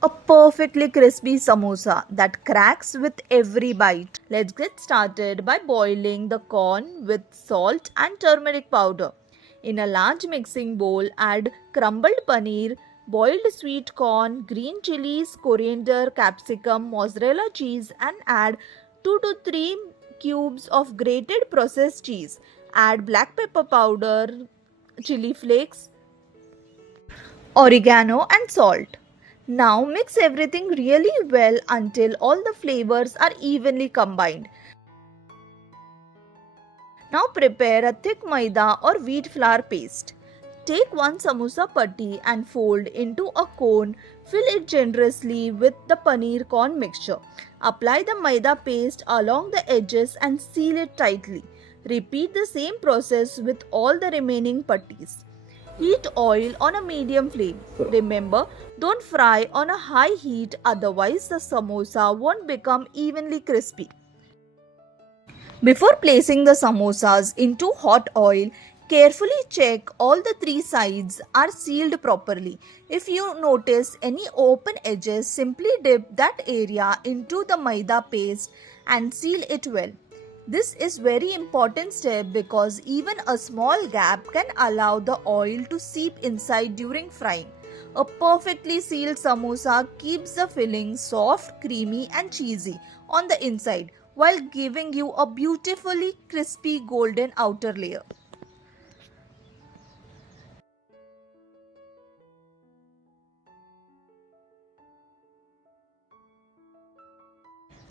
A perfectly crispy samosa that cracks with every bite. Let's get started by boiling the corn with salt and turmeric powder. In a large mixing bowl, add crumbled paneer, boiled sweet corn, green chilies, coriander, capsicum, mozzarella cheese, and add 2 to 3 cubes of grated processed cheese. Add black pepper powder, chilli flakes, oregano, and salt. Now mix everything really well until all the flavors are evenly combined. Now prepare a thick maida or wheat flour paste. Take one samosa patti and fold into a cone. Fill it generously with the paneer corn mixture. Apply the maida paste along the edges and seal it tightly. Repeat the same process with all the remaining patties. Heat oil on a medium flame. Remember, don't fry on a high heat, otherwise the samosa won't become evenly crispy. Before placing the samosas into hot oil, carefully check all the three sides are sealed properly. If you notice any open edges, simply dip that area into the maida paste and seal it well. This is very important step because even a small gap can allow the oil to seep inside during frying. A perfectly sealed samosa keeps the filling soft, creamy and cheesy on the inside while giving you a beautifully crispy golden outer layer.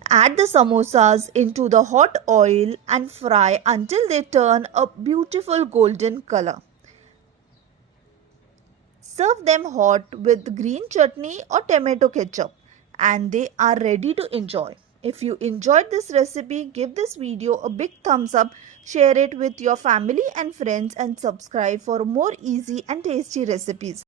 Add the samosas into the hot oil and fry until they turn a beautiful golden color. Serve them hot with green chutney or tomato ketchup and they are ready to enjoy. If you enjoyed this recipe, give this video a big thumbs up, share it with your family and friends and subscribe for more easy and tasty recipes.